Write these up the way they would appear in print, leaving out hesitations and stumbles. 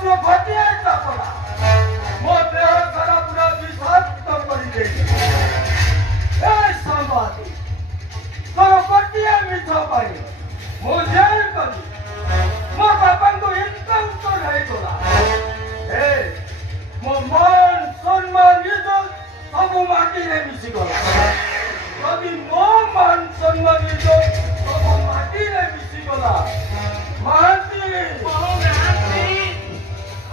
ମାତ୍ର ଗୋଟିଏ ଚାପଡ଼ା ମୋ ଦେହ ସାରା ପୁରା ବିଷାକ୍ତ କରିଦେଇଛି। ଏ ସମ୍ବାଦୀ ତୋର ଗୋଟିଏ ମିଛ ପାଇଁ ମୁଁ ଜେଲ୍ କଲି, ମୋ ବାପାଙ୍କୁ ଏନକାଉଣ୍ଟର ହେଇଗଲା। ମୋ ମାନ ସମ୍ମାନ ଇଜ୍ଜତ ସବୁ ମାଟିରେ ମିଶିଗଲା। ଯଦି ମୋ ମାନ ସମ୍ମାନ ଇଜ୍ଜତ ସବୁ ମାଟିରେ ମିଶିଗଲା, ମହାନ୍ତି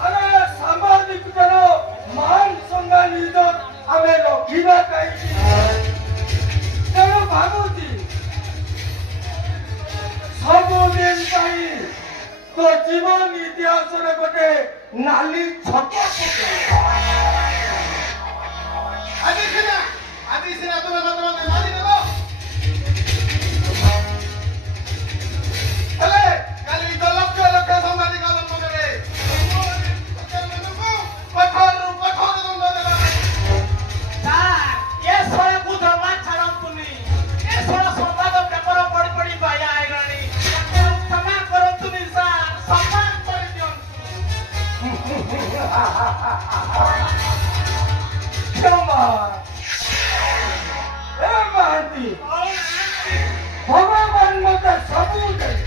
ଆରେ ସାମ୍ବାଦିକର ମାନ ସମ୍ମାନ ଇଜ୍ଜତ ଆମେ ରଖିବା କାହିଁକି? ତେଣୁ ଭାବୁଛି ସବୁଦିନ ପାଇଁ ତୋ ଜୀବନ ଇତିହାସରେ ଗୋଟେ ନାଲି ଛପ ଆଜି ସିନା ତୁମେ ବର୍ତ୍ତମାନ ମାରିଦେବ, ହେଲେ କାଲି ତ ଲକ୍ଷ ଲକ୍ଷ ସାମ୍ବାଦିକ ଦଣ୍ଡ ଦେବେ। କଠୋରରୁ କଠୋର ଦଣ୍ଡ ଦେବା। ଏ ଶଳକୁ ଜମା ଛାଡ଼ନ୍ତୁନି। ଏ ଶଳ ସମ୍ବାଦ ପେପର ପଢି ପଢି ବାୟା ହେଇଗଲାଣି। କ୍ଷମା କରନ୍ତୁନି ସାର୍, ସମ୍ମାନ କରିଦିଅନ୍ତୁ। କ୍ଷମା ଏ ମହାନ୍ତି ଭଗବାନ ମତେ ସବୁ ଦେଲେ,